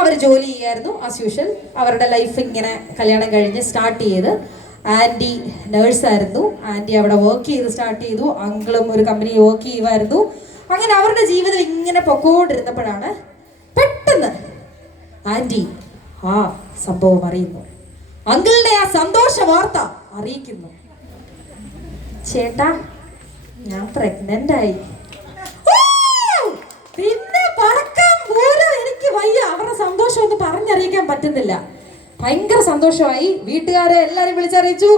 അവർ ജോലി ചെയ്യായിരുന്നു as usual. അവരുടെ ലൈഫ് ഇങ്ങനെ കല്യാണം കഴിഞ്ഞ് സ്റ്റാർട്ട് ചെയ്ത്. ആൻറ്റി നേഴ്സായിരുന്നു. ആൻറ്റി അവിടെ വർക്ക് ചെയ്ത് സ്റ്റാർട്ട് ചെയ്തു. അങ്കിളും ഒരു കമ്പനി വർക്ക് ചെയ്യുമായിരുന്നു. അങ്ങനെ അവരുടെ ജീവിതം ഇങ്ങനെ പൊക്കോണ്ടിരുന്നപ്പോഴാണ് പെട്ടെന്ന് ആൻറ്റി ആ സംഭവം അറിയുന്നു. അങ്കിളിന്റെ ആ സന്തോഷ വാർത്ത അറിയിക്കുന്നു. ചേട്ടാ, ഞാൻ പ്രഗ്നന്റ് ആയി. പിന്നെ പറക്കാൻ പോലും എനിക്ക് വയ്യ. അവരുടെ സന്തോഷം ഒന്നും പറഞ്ഞറിയിക്കാൻ പറ്റുന്നില്ല. ഭയങ്കര സന്തോഷമായി. വീട്ടുകാരെ എല്ലാരും വിളിച്ചറിയിച്ചു.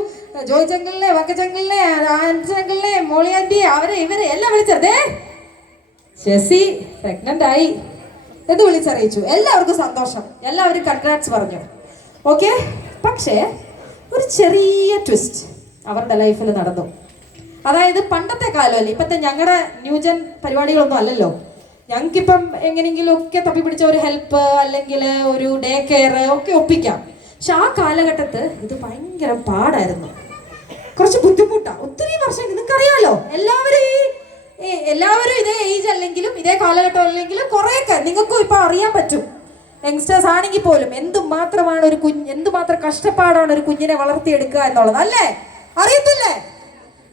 ജോയ് ചങ്കിളിനെ, വക്കച്ചങ്കിളിനെ, ആൻറ്റിനെ, മോളി ആൻറ്റി, അവരെ ഇവരെ എല്ലാം വിളിച്ചതേ ശശി പ്രഗ്നന്റ് ആയി എന്ന് വിളിച്ചറിയിച്ചു. എല്ലാവർക്കും സന്തോഷം. എല്ലാവരും കൺഗ്രാറ്റ്സ് പറഞ്ഞു. ഓക്കെ. പക്ഷേ ഒരു ചെറിയ ട്വിസ്റ്റ് അവരുടെ ലൈഫിൽ നടന്നു. അതായത് പണ്ടത്തെ കാലമല്ലേ, ഇപ്പത്തെ ഞങ്ങളുടെ ന്യൂജൻ പരിപാടികളൊന്നും അല്ലല്ലോ. ഞങ്ങൾക്കിപ്പം എങ്ങനെയെങ്കിലും ഒക്കെ തപ്പി പിടിച്ച ഒരു ഹെൽപ്പ് അല്ലെങ്കിൽ ഒരു ഡേ കെയർ ഒക്കെ ഒപ്പിക്കാം. പക്ഷെ ആ കാലഘട്ടത്ത് ഇത് ഭയങ്കര പാടായിരുന്നു. കുറച്ച് ബുദ്ധിമുട്ടാ. ഒത്തിരി വർഷം നിങ്ങൾക്കറിയാലോ, എല്ലാവരും ഇതേ ഏജ് അല്ലെങ്കിലും ഇതേ കാലഘട്ടം അല്ലെങ്കിലും കുറേയൊക്കെ നിങ്ങൾക്കും ഇപ്പൊ അറിയാൻ പറ്റും. യങ്സ്റ്റേഴ്സ് ആണെങ്കിൽ പോലും എന്തുമാത്രമാണ് എന്തുമാത്രം കഷ്ടപ്പാടാണ് ഒരു കുഞ്ഞിനെ വളർത്തിയെടുക്കുക എന്നുള്ളത്, അല്ലേ? അറിയത്തില്ലേ?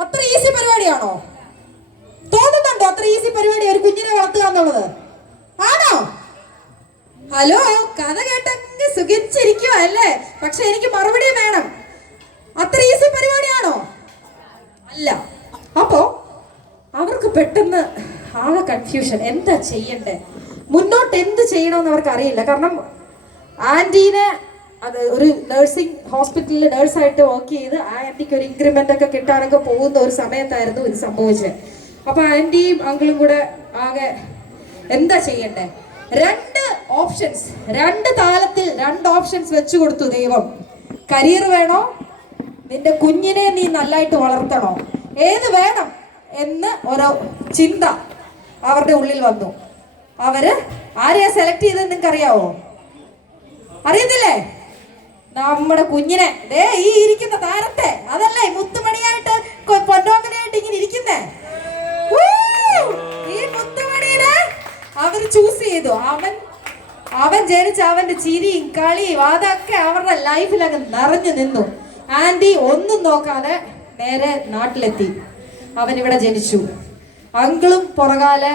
അത്ര ഈസി പരിപാടിയാണോ? തോന്നുന്നുണ്ടോ അത്ര ഈസി പരിപാടി ഒരു കുഞ്ഞിനെ വളർത്തുക എന്നുള്ളത്? ആണോ? ഹലോ, കഥ കേട്ടങ്ങ് സുഖിച്ചിരിക്കുക അല്ലേ? പക്ഷെ എനിക്ക് മറുപടി വേണം. അത്ര ഈസി പരിപാടിയാണോ? അല്ല. അപ്പോ അവർക്ക് പെട്ടെന്ന് ആകെ കൺഫ്യൂഷൻ. എന്താ ചെയ്യണ്ടേ, മുന്നോട്ട് എന്ത് ചെയ്യണമെന്ന് അവർക്ക് അറിയില്ല. കാരണം ആൻറ്റീനെ അത് ഒരു നഴ്സിംഗ് ഹോസ്പിറ്റലിൽ നേഴ്സായിട്ട് വർക്ക് ചെയ്ത് ആ ആൻറ്റിക്ക് ഒരു ഇൻക്രിമെന്റ് ഒക്കെ കിട്ടാനൊക്കെ പോകുന്ന ഒരു സമയത്തായിരുന്നു ഇത് സംഭവിച്ചത്. അപ്പൊ ആൻറ്റിയും അങ്കിളും കൂടെ ആകെ എന്താ ചെയ്യണ്ടേ? രണ്ട് താലത്തിൽ 2 ഓപ്ഷൻസ് വെച്ചു കൊടുത്തു ദൈവം. കരിയർ വേണോ, നിന്റെ കുഞ്ഞിനെ നീ നന്നായിട്ട് വളർത്തണോ, ഏത് വേണം എന്ന് ഒരു ചിന്ത അവരുടെ ഉള്ളിൽ വന്നു. അവര് ആരെയാ സെലക്ട് ചെയ്തത് നിങ്ങൾക്ക് അറിയാവോ? അറിയത്തില്ലേ? നമ്മുടെ കുഞ്ഞിനെ, ഈ ഇരിക്കുന്ന താരത്തെ, അതല്ലേ മുത്തുമണിയായിട്ട് പൊന്നോങ്ങനായിട്ട് ഇങ്ങനെ ഇരിക്കുന്നേ, ഈ മുത്തുമണിനെ അവർ ചൂസ് ചെയ്തു. അവൻ ജനിച്ച അവന്റെ ചിരിയും കളിയും അതൊക്കെ അവരുടെ ലൈഫിൽ അങ്ങ് നിറഞ്ഞു നിന്നു. ആന്റി ഒന്നും നോക്കാതെ നേരെ നാട്ടിലെത്തി. അവൻ ഇവിടെ ജനിച്ചു. അങ്കിളും പുറകാലെ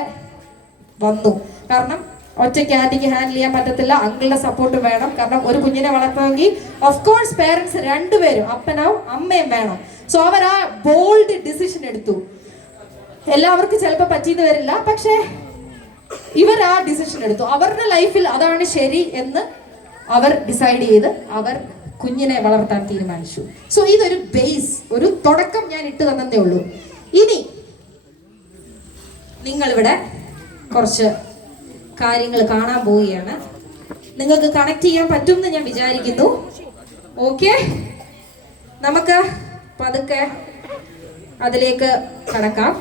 വന്നു. കാരണം ഒറ്റയ്ക്ക് ആന്റിക്ക് ഹാൻഡിൽ ചെയ്യാൻ പറ്റത്തില്ല, അങ്കിളുടെ സപ്പോർട്ട് വേണം. കാരണം ഒരു കുഞ്ഞിനെ വളർത്തണമെങ്കിൽ ഓഫ് കോഴ്സ് പേരൻസ് രണ്ടുപേരും, അപ്പനും അമ്മയും വേണം. സോ അവർ ആ ബോൾഡ് ഡിസിഷൻ എടുത്തു. എല്ലാവർക്കും ചിലപ്പോൾ പറ്റിയെന്ന് വരില്ല, പക്ഷേ ഇവർ ആ ഡിസിഷൻ എടുത്തു. അവരുടെ ലൈഫിൽ അതാണ് ശരി എന്ന് അവർ ഡിസൈഡ് ചെയ്ത് അവർ കുഞ്ഞിനെ വളർത്താൻ തീരുമാനിച്ചു. സോ ഇതൊരു ബേസ്, ഒരു തുടക്കം ഞാൻ ഇട്ട് തന്നേ ഉള്ളൂ. ഇനി നിങ്ങളിവിടെ കുറച്ച് കാര്യങ്ങൾ കാണാൻ പോവുകയാണ്. നിങ്ങൾക്ക് കണക്ട് ചെയ്യാൻ പറ്റുമെന്ന് ഞാൻ വിചാരിക്കുന്നു. ഓക്കെ, നമുക്ക് പതുക്കെ അതിലേക്ക് കടക്കാം.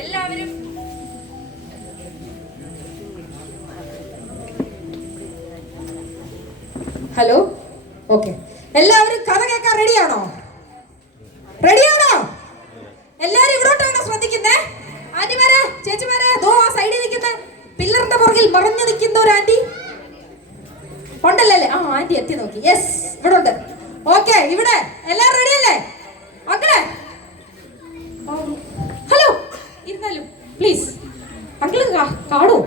എല്ലാവരും ഹലോ, ഓക്കെ, എല്ലാവരും കഥ കേൾക്കാൻ റെഡിയാണോ? റെഡിയാണോ? എല്ലാരും ഇവിടോട്ടാണോ ശ്രദ്ധിക്കുന്നേ? ആന്റിമാരെ, ചേച്ചിമാരെ, ദോ ആ സൈഡിൽ നിൽക്കുന്ന പില്ലറിന്റെ പുറകിൽ മറഞ്ഞു നിൽക്കുന്ന ഒരു ആന്റി ഉണ്ടല്ലേ? ആ ആന്റി എത്തി നോക്കി. യെസ്, ഇവിടെ ഉണ്ട്. ഓക്കെ, ഇവിടെ എല്ലാരും റെഡിയല്ലേ? മക്കളെ ഹലോ, ഇരുന്നാലും പ്ലീസ്. മക്കള് കാണൂ,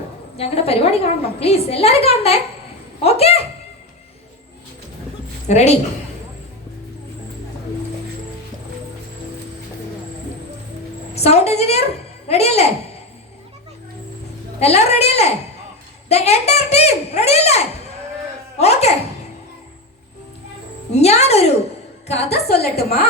ഞങ്ങളുടെ പരിപാടി കാണണം പ്ലീസ്. എല്ലാരും കാണണ്ടേ? Okay, ready? സൗണ്ട് എഞ്ചിനീയർ റെഡിയല്ലേ? എല്ലാവരും റെഡിയല്ലേ? ദ എൻറ്റയർ ടീം റെഡിയല്ലേ? ഓക്കെ, ഞാനൊരു കഥ சொல்லட்டுமா?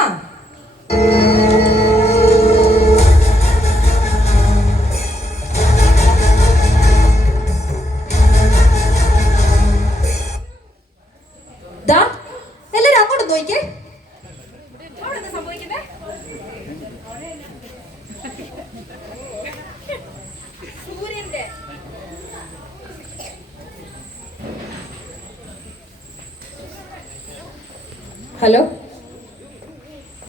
എല്ലാരും അങ്ങോട്ട് നോക്കിക്കേ. അവിടെ എന്താ സംഭവിക്കുന്നേ? സൂര്യന്റെ ഹലോ